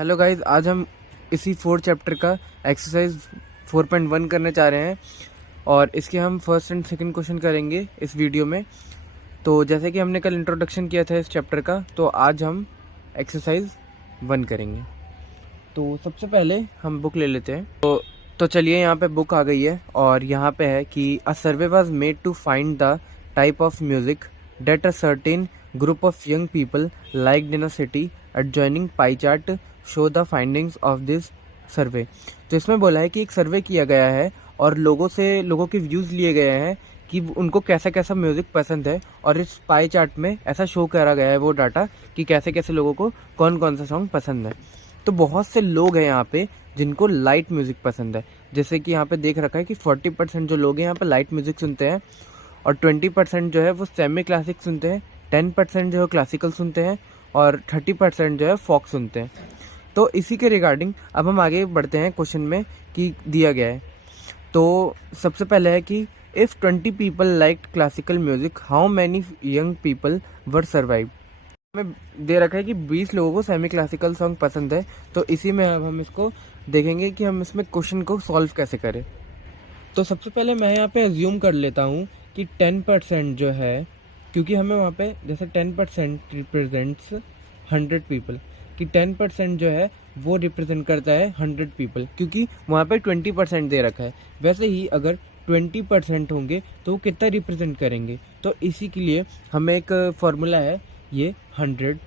Hello guys, आज हम इसी 4 चैप्टर का एक्सरसाइज 4.1 करने चाह रहे हैं और इसके हम फर्स्ट एंड सेकंड क्वेश्चन करेंगे इस वीडियो में। तो जैसे कि हमने कल इंट्रोडक्शन किया था इस चैप्टर का, तो आज हम एक्सरसाइज 1 करेंगे। तो सबसे पहले हम बुक ले लेते हैं। तो चलिए, यहाँ पे बुक आ गई है और यहाँ पे है कि a survey was made to find the type of music that a certain group of young people liked in a city adjoining pie chart show the findings of this survey. तो इसमें बोला है कि एक सर्वे किया गया है और लोगों के व्यूज़ लिए गए हैं कि उनको कैसा कैसा म्यूज़िक पसंद है, और इस पाई चार्ट में ऐसा शो करा गया है वो डाटा कि कैसे कैसे लोगों को कौन कौन सा सॉन्ग पसंद है। तो बहुत से लोग हैं यहाँ पे जिनको लाइट म्यूज़िक पसंद है। जैसे कि यहाँ पे देख रखा है कि 40% जो लोग हैं यहाँ पे लाइट म्यूज़िक सुनते हैं और 20% जो है वो सेमी क्लासिक सुनते हैं, 10% जो है क्लासिकल सुनते हैं और 30% जो है फॉक सुनते हैं। तो इसी के रिगार्डिंग अब हम आगे बढ़ते हैं क्वेश्चन में कि दिया गया है। तो सबसे पहले है कि if 20 people liked classical music how many young people were survive. हमें दे रखा है कि 20 लोगों को सेमी क्लासिकल सॉन्ग पसंद है। तो इसी में अब हम इसको देखेंगे कि हम इसमें क्वेश्चन को सॉल्व कैसे करें। तो सबसे पहले मैं यहाँ पे अज्यूम कर लेता हूँ कि 10% जो है, क्योंकि हमें वहाँ पे जैसे 10% रिप्रेजेंट्स 100 पीपल, कि 10% जो है वो रिप्रेजेंट करता है 100 पीपल, क्योंकि वहाँ पे 20% दे रखा है। वैसे ही अगर 20% होंगे तो वो कितना रिप्रेजेंट करेंगे, तो इसी के लिए हमें एक फार्मूला है, ये 100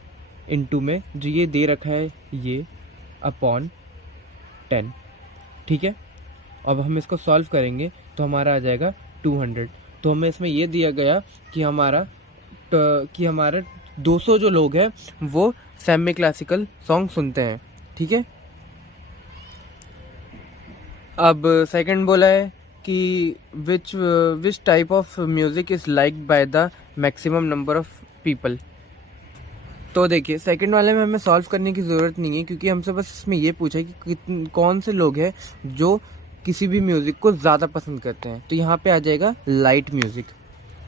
इंटू में जो ये दे रखा है ये अपॉन 10। ठीक है, अब हम इसको सॉल्व करेंगे तो हमारा आ जाएगा 200। तो हमें इसमें ये दिया गया कि हमारा 200 जो लोग हैं वो सेमी क्लासिकल सॉन्ग सुनते हैं। ठीक है, अब सेकंड बोला है कि which type of music is liked by the maximum number of people. तो देखिए, सेकंड वाले में हमें सॉल्व करने की ज़रूरत नहीं है, क्योंकि हमसे बस इसमें ये पूछा है कि कौन से लोग हैं जो किसी भी म्यूज़िक को ज़्यादा पसंद करते हैं। तो यहाँ पे आ जाएगा लाइट म्यूज़िक,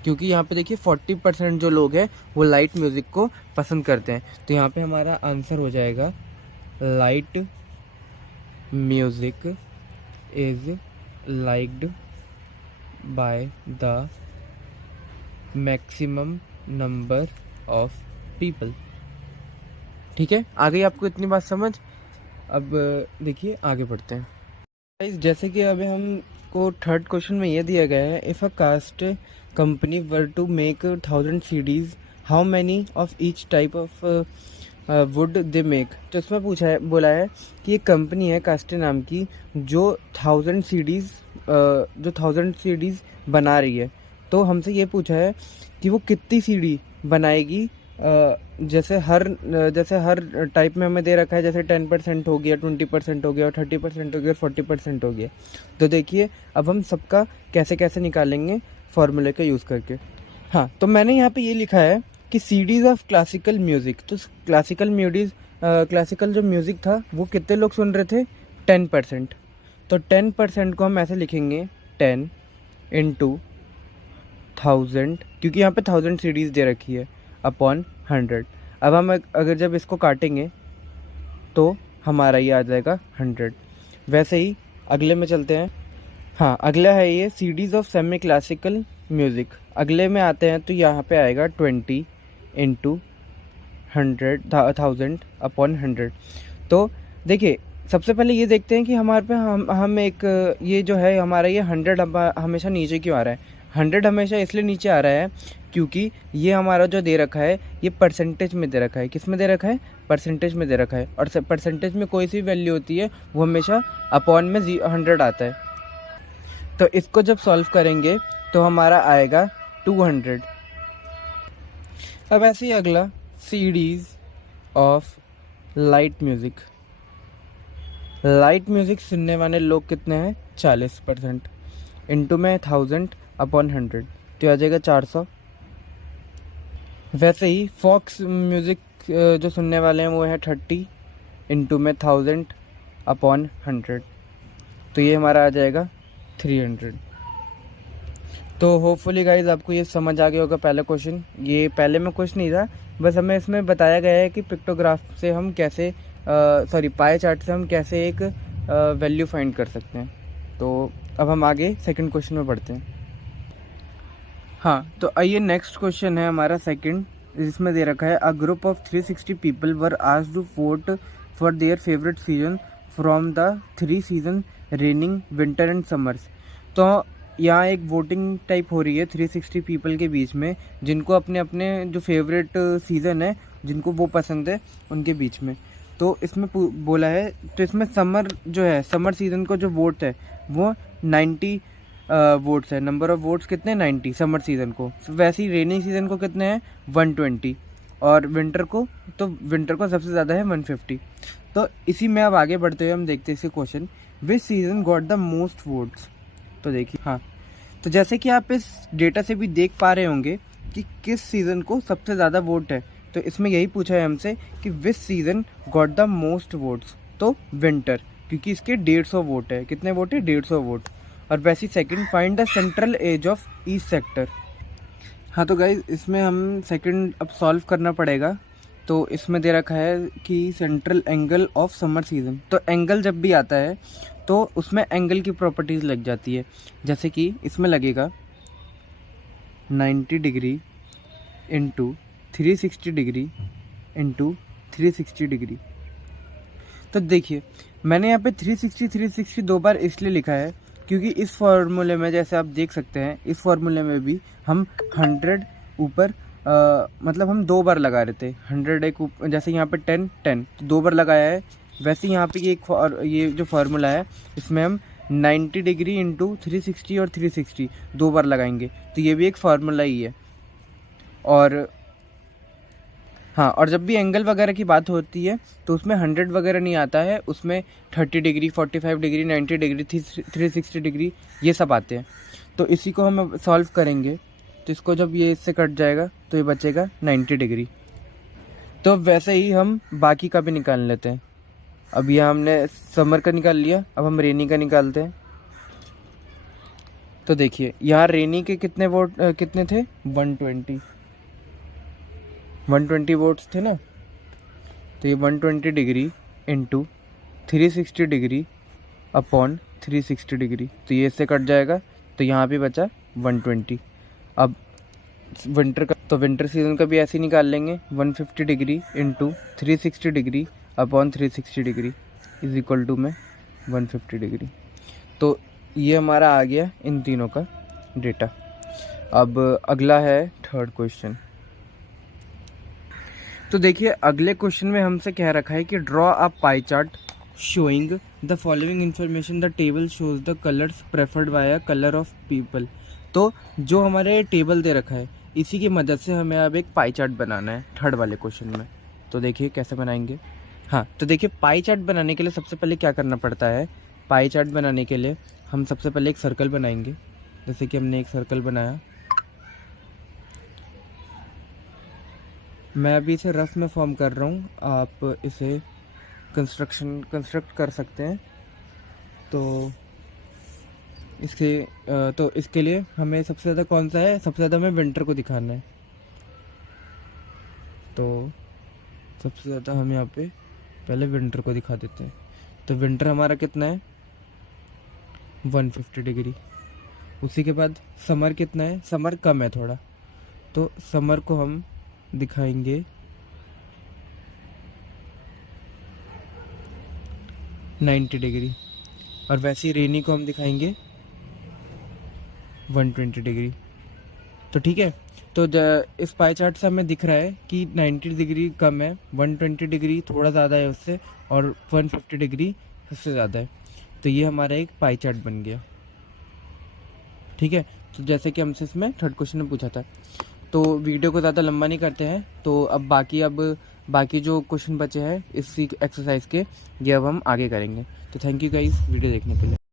क्योंकि यहाँ पे देखिए 40% जो लोग हैं वो लाइट म्यूज़िक को पसंद करते हैं। तो यहाँ पे हमारा आंसर हो जाएगा light music is liked by the maximum number of people. ठीक है, आ गई आपको इतनी बात समझ। अब देखिए आगे बढ़ते हैं। गाइस, जैसे कि अभी हमको थर्ड क्वेश्चन में ये दिया गया है, if a cast company were to make 1000 CDs how many of each type of would they make. तो इसमें पूछा है, बोला है कि एक कंपनी है कास्टे नाम की जो 1000 सीडीज बना रही है। तो हमसे ये पूछा है कि वो कितनी सीडी बनाएगी। जैसे हर टाइप में हमें दे रखा है, जैसे 10% हो गया, 20% हो गया और 30% हो गया और 40% हो गया। तो देखिए अब हम सबका कैसे कैसे निकालेंगे फार्मूले का यूज़ करके। हाँ, तो मैंने यहाँ पे ये लिखा है कि सीडीज़ ऑफ क्लासिकल म्यूज़िक। तो क्लासिकल जो म्यूज़िक था वो कितने लोग सुन रहे थे, 10%। तो 10% को हम ऐसे लिखेंगे 10 इंटू 1000, क्योंकि यहाँ पे 1000 सीडीज़ दे रखी है, अपॉन 100। अब हम अगर जब इसको काटेंगे तो हमारा ये आ जाएगा 100। वैसे ही अगले में चलते हैं। हाँ, अगला है ये CDs of semi classical music. अगले में आते हैं तो यहाँ पे आएगा 20 इंटू 1000 अपॉन 100। तो देखिए सबसे पहले ये देखते हैं कि हमारे पे हम एक ये जो है हमारा ये 100 हमेशा नीचे क्यों आ रहा है। 100 हमेशा इसलिए नीचे आ रहा है क्योंकि ये हमारा जो दे रखा है ये परसेंटेज में दे रखा है। किस में दे रखा है, परसेंटेज में दे रखा है, और परसेंटेज में कोई सी वैल्यू होती है वो हमेशा अपॉन में 100 आता है। तो इसको जब सॉल्व करेंगे तो हमारा आएगा 200। अब ऐसे ही अगला CDs of light music. Light music सुनने वाले लोग कितने हैं, 40%, इंटू में 1000 अपॉन 100, तो आ जाएगा 400। वैसे ही फॉक्स म्यूज़िक जो सुनने वाले हैं वो है 30 इंटू में 1000 अपॉन 100, तो ये हमारा आ जाएगा 300। तो होपफुली गाइज आपको ये समझ आ गया होगा पहला क्वेश्चन। ये पहले में कुछ नहीं था, बस हमें इसमें बताया गया है कि पिक्टोग्राफ से हम कैसे सॉरी पाई चार्ट से हम कैसे एक वैल्यू फाइंड कर सकते हैं। तो अब हम आगे सेकंड क्वेश्चन में बढ़ते हैं। हाँ, तो आइए नेक्स्ट क्वेश्चन है हमारा सेकंड, जिसमें दे रखा है a group of 360 people were asked to vote for their favourite season from the 3 season raining winter and summers. तो यहाँ एक वोटिंग टाइप हो रही है 360 पीपल के बीच में, जिनको अपने अपने जो फेवरेट सीज़न है जिनको वो पसंद है उनके बीच में। तो इसमें बोला है, तो इसमें समर जो है, समर सीज़न को जो वोट है वो 90 वोट्स है। नंबर ऑफ वोट्स कितने, 90 समर सीज़न को। वैसे ही रेनी सीज़न को कितने हैं, 120, और विंटर को, तो विंटर को सबसे ज़्यादा है 150। तो इसी में अब आगे बढ़ते हुए हम देखते हैं इसके question, which season got the most votes. तो देखिए, हाँ, तो जैसे कि आप इस डेटा से भी देख पा रहे होंगे कि किस सीज़न को सबसे ज़्यादा वोट है। तो इसमें यही पूछा है हमसे कि which season got the most votes, तो विंटर, क्योंकि इसके 150 वोट है। कितने वोट है, 150 वोट। और वैसे second, find the central edge of each sector. हाँ, तो गाइज इसमें हम सेकंड अब सॉल्व करना पड़ेगा। तो इसमें दे रखा है कि central angle of summer season. तो एंगल जब भी आता है तो उसमें एंगल की प्रॉपर्टीज़ लग जाती है। जैसे कि इसमें लगेगा 90 degree into 360 degree into 360 degree. तो देखिए, मैंने यहाँ पे 360 दो बार इसलिए लिखा है क्योंकि इस फॉर्मूले में, जैसे आप देख सकते हैं, इस फॉर्मूले में भी हम 100 ऊपर मतलब हम 2 बार लगा रहे थे। 100 एक जैसे यहाँ पे 10 तो 2 बार लगाया है। वैसे यहाँ पे ये जो फार्मूला है इसमें हम 90 डिग्री इंटू 360 और 360 2 बार लगाएंगे। तो ये भी एक फार्मूला ही है। और हाँ, और जब भी एंगल वगैरह की बात होती है तो उसमें 100 वगैरह नहीं आता है, उसमें 30 डिग्री, 45 डिग्री, 90 डिग्री, 360 डिग्री, ये सब आते हैं। तो इसी को हम सॉल्व करेंगे। तो इसको जब ये इससे कट जाएगा तो ये बचेगा 90 डिग्री। तो वैसे ही हम बाकी का भी निकाल लेते हैं। अब यह हमने समर का निकाल लिया, अब हम रेनी का निकालते हैं। तो देखिए, यहाँ रेनी के कितने वोट कितने थे, 120 वोट्स थे ना। तो ये 120 degree into 360 degree upon 360 degree, तो ये इससे कट जाएगा। तो यहाँ पे बचा 120। अब विंटर का, तो विंटर सीजन का भी ऐसे ही निकाल लेंगे, 150 degree into 360 degree upon 360 degree is equal to में 150 डिग्री। तो ये हमारा आ गया इन तीनों का डेटा। अब अगला है थर्ड क्वेश्चन। तो देखिए, अगले क्वेश्चन में हमसे कह रखा है कि draw a pie chart showing the following information. The table shows the colours preferred bye a colour of people. तो जो हमारे टेबल दे रखा है इसी की मदद से हमें अब एक पाई चार्ट बनाना है थर्ड वाले क्वेश्चन में। तो देखिए कैसे बनाएंगे। हाँ, तो देखिए, पाई चार्ट बनाने के लिए सबसे पहले क्या करना पड़ता है। पाई चार्ट बनाने के लिए हम सबसे पहले एक सर्कल बनाएंगे। जैसे कि हमने एक सर्कल बनाया, मैं अभी इसे रफ में फॉर्म कर रहा हूँ, आप इसे कंस्ट्रक्ट कर सकते हैं। तो इसके लिए हमें सबसे ज़्यादा कौन सा है, सबसे ज़्यादा हमें विंटर को दिखाना है। तो सबसे ज़्यादा हम यहाँ पे पहले विंटर को दिखा देते हैं। तो विंटर हमारा कितना है, 150 डिग्री। उसी के बाद समर कितना है, समर कम है थोड़ा, तो समर को हम दिखाएंगे 90 डिग्री। और वैसे ही रेनी को हम दिखाएंगे 120 डिग्री। तो ठीक है, तो इस पाई चार्ट से हमें दिख रहा है कि 90 डिग्री कम है, 120 डिग्री थोड़ा ज़्यादा है उससे, और 150 डिग्री सबसे ज़्यादा है। तो ये हमारा एक पाई चार्ट बन गया। ठीक है, तो जैसे कि हमसे इसमें थर्ड क्वेश्चन में पूछा था। तो वीडियो को ज़्यादा लंबा नहीं करते हैं। तो अब बाकी जो क्वेश्चन बचे हैं इसी एक्सरसाइज के, ये अब हम आगे करेंगे। तो थैंक यू गाइस वीडियो देखने के लिए।